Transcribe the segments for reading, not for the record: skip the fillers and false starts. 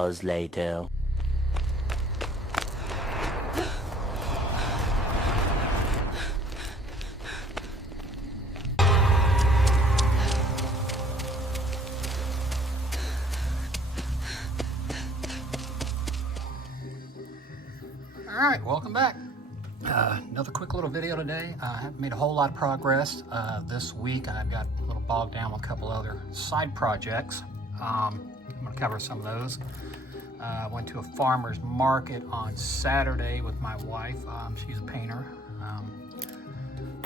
hours later. Alright, welcome back. Another quick little video today. I haven't made a whole lot of progress this week. I've got a little bogged down with a couple other side projects. I'm going to cover some of those. I went to a farmer's market on Saturday with my wife. She's a painter.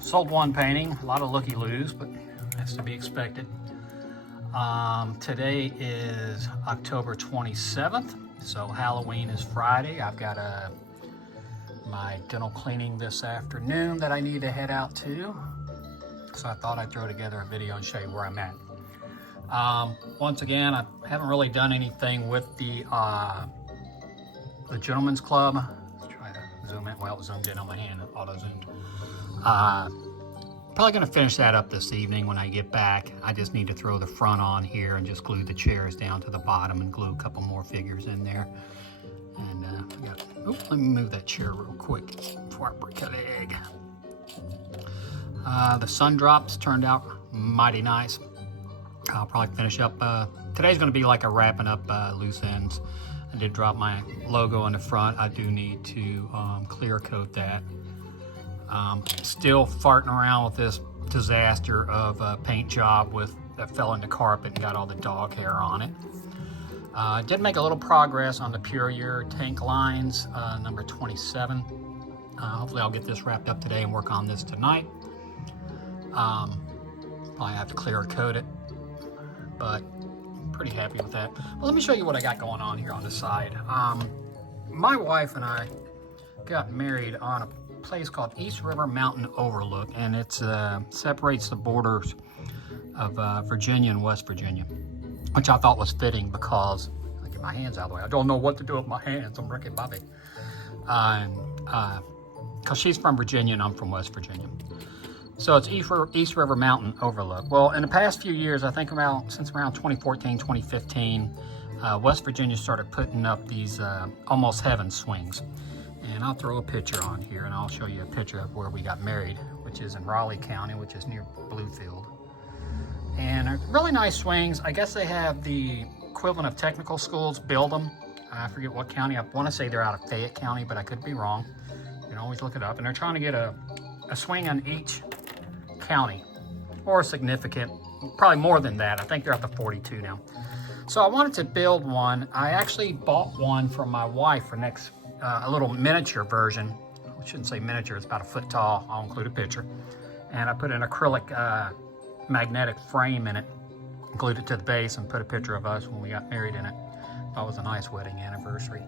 Sold one painting, a lot of looky-loos, but that's to be expected. Today is October 27th, so Halloween is Friday. I've got my dental cleaning this afternoon that I need to head out to. So I thought I'd throw together a video and show you where I'm at. Once again, I haven't really done anything with the Gentleman's Club. Let's try to zoom in. Well, it zoomed in on my hand, auto zoomed. Probably gonna finish that up this evening when I get back. I just need to throw the front on here and just glue the chairs down to the bottom and glue a couple more figures in there. And let me move that chair real quick before I break a leg. The SunDrops turned out mighty nice. I'll probably finish up. Today's going to be like a wrapping up loose ends. I did drop my logo in the front. I do need to clear coat that. Still farting around with this disaster of a paint job that fell in the carpet and got all the dog hair on it. Did make a little progress on the Puryear tank lines, number 27. Hopefully I'll get this wrapped up today and work on this tonight. Probably have to clear coat it, but I'm pretty happy with that. Well, let me show you what I got going on here on the side. My wife and I got married on a place called East River Mountain Overlook, and it separates the borders of Virginia and West Virginia, which I thought was fitting because I get my hands out of the way. I don't know what to do with my hands. I'm Ricky Bobby. Because she's from Virginia and I'm from West Virginia. So it's East River Mountain Overlook. Well, in the past few years, I think since around 2014, 2015, West Virginia started putting up these almost heaven swings. And I'll throw a picture on here and I'll show you a picture of where we got married, which is in Raleigh County, which is near Bluefield. And really nice swings. I guess they have the equivalent of technical schools build them. I forget what county. I want to say they're out of Fayette County, but I could be wrong. You can always look it up. And they're trying to get a swing on each county, or significant, probably more than that. I think they're up to 42 now. So I wanted to build one. I actually bought one for my wife for a little miniature version. I shouldn't say miniature, it's about a foot tall. I'll include a picture. And I put an acrylic magnetic frame in it, glued it to the base, and put a picture of us when we got married in it. That was a nice wedding anniversary.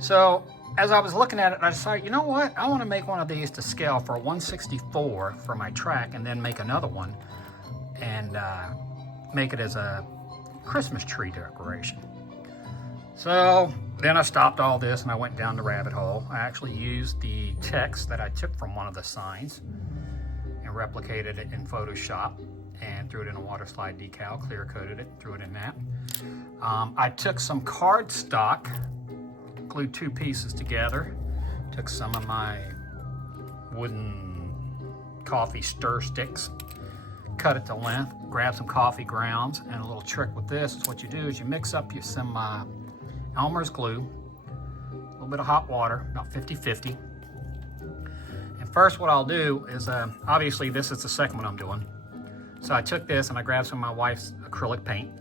So as I was looking at it, I decided, you know what? I want to make one of these to scale for a 1/64 for my track, and then make another one and make it as a Christmas tree decoration. So then I stopped all this and I went down the rabbit hole. I actually used the text that I took from one of the signs and replicated it in Photoshop and threw it in a water slide decal, clear coated it, threw it in that. I took some cardstock, glued two pieces together, took some of my wooden coffee stir sticks, cut it to length, grab some coffee grounds, and a little trick with this is what you do is you mix up some Elmer's glue, a little bit of hot water, about 50-50. And first what I'll do is, obviously this is the second one I'm doing. So I took this and I grabbed some of my wife's acrylic paint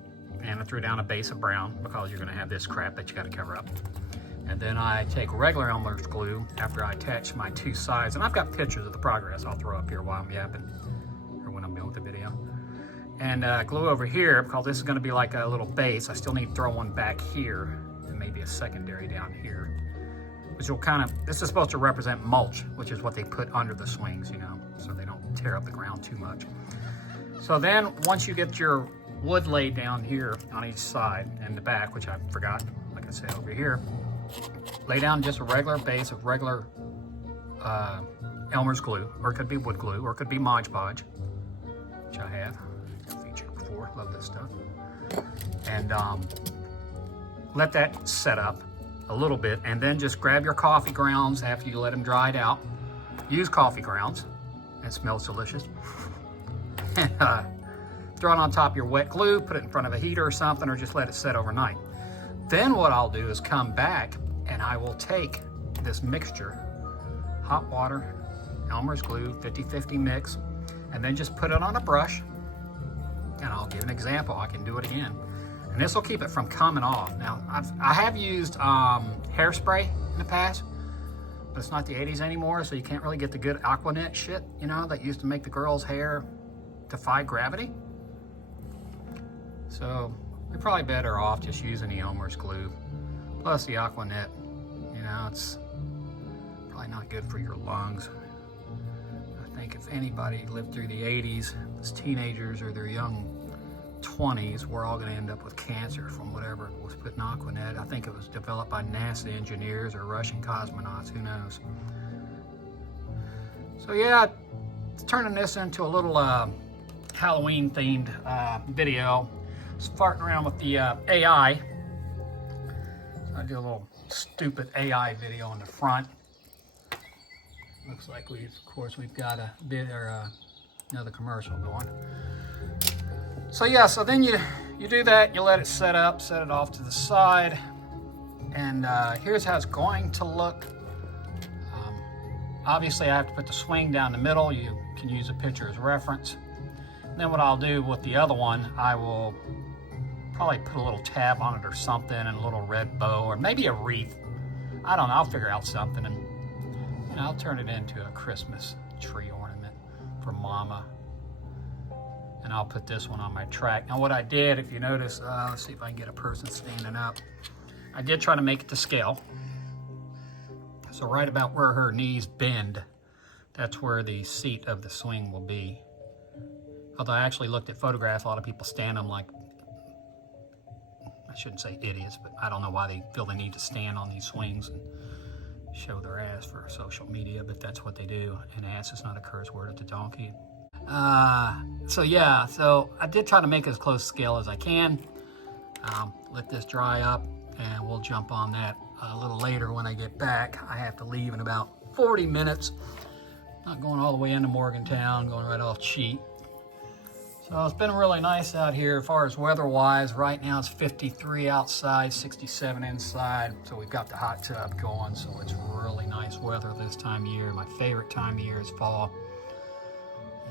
and I threw down a base of brown because you're gonna have this crap that you gotta cover up. And then I take regular Elmer's glue after I attach my two sides. And I've got pictures of the progress I'll throw up here while I'm yapping, or when I'm done with the video. And glue over here, because this is gonna be like a little base. I still need to throw one back here, and maybe a secondary down here. Which will this is supposed to represent mulch, which is what they put under the swings, you know, so they don't tear up the ground too much. So then, once you get your wood laid down here on each side and the back, which I forgot, like I said over here, lay down just a regular base of regular Elmer's glue, or it could be wood glue, or it could be Mod Podge, which I have featured before. Love this stuff. And let that set up a little bit, and then just grab your coffee grounds after you let them dry it out. Use coffee grounds. It smells delicious. And throw it on top of your wet glue, put it in front of a heater or something, or just let it set overnight. Then what I'll do is come back and I will take this mixture, hot water, Elmer's glue, 50-50 mix, and then just put it on a brush. And I'll give an example, I can do it again. And this will keep it from coming off. Now, I have used hairspray in the past, but it's not the 80s anymore, so you can't really get the good Aquanet shit, you know, that used to make the girls' hair defy gravity. So you're probably better off just using the Elmer's glue. Plus the Aquanet, you know, it's probably not good for your lungs. I think if anybody lived through the 80s, as teenagers or their young 20s, we're all going to end up with cancer from whatever was put in Aquanet. I think it was developed by NASA engineers or Russian cosmonauts, who knows. So yeah, turning this into a little Halloween themed video. Just farting around with the AI. So I do a little stupid AI video in the front. Looks like we've got a bit or another commercial going. So yeah, so then you do that, you let it set up, set it off to the side, and here's how it's going to look. Obviously I have to put the swing down the middle. You can use a picture as reference. And then what I'll do with the other one, I will probably put a little tab on it or something, and a little red bow, or maybe a wreath. I don't know, I'll figure out something, and you know, I'll turn it into a Christmas tree ornament for Mama. And I'll put this one on my track. Now what I did, if you notice, let's see if I can get a person standing up. I did try to make it to scale. So right about where her knees bend, that's where the seat of the swing will be. Although I actually looked at photographs, a lot of people stand them like, I shouldn't say idiots, but I don't know why they feel the need to stand on these swings and show their ass for social media, but that's what they do. And ass is not a curse word at the donkey. So yeah, so I did try to make it as close to scale as I can. Let this dry up, and we'll jump on that a little later when I get back. I have to leave in about 40 minutes. Not going all the way into Morgantown, going right off Cheat. So it's been really nice out here as far as weather-wise. Right now it's 53 outside, 67 inside. So we've got the hot tub going, so it's really nice weather this time of year. My favorite time of year is fall.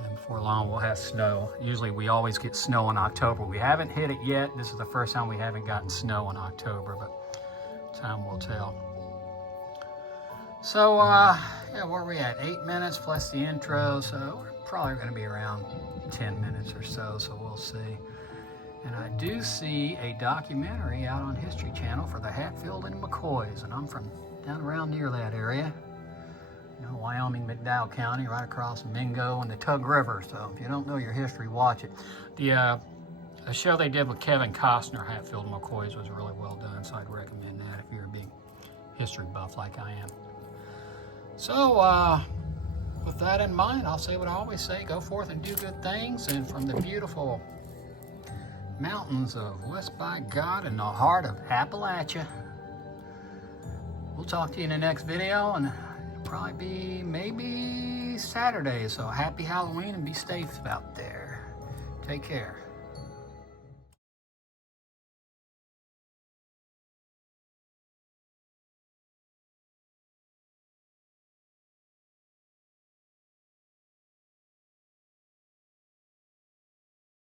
And before long we'll have snow. Usually we always get snow in October. We haven't hit it yet. This is the first time we haven't gotten snow in October, but time will tell. So yeah, where are we at? 8 minutes plus the intro, so we're probably going to be around 10 minutes or so, so we'll see. And I do see a documentary out on History Channel for the Hatfield and McCoys, and I'm from down around near that area. You know, Wyoming, McDowell County, right across Mingo and the Tug River. So if you don't know your history, watch it. The show they did with Kevin Costner, Hatfield and McCoys, was really well done, so I'd recommend that if you're a big history buff like I am. So with that in mind, I'll say what I always say: go forth and do good things. And from the beautiful mountains of West by God in the heart of Appalachia, we'll talk to you in the next video, and it'll probably be maybe Saturday. So happy Halloween and be safe out there. Take care.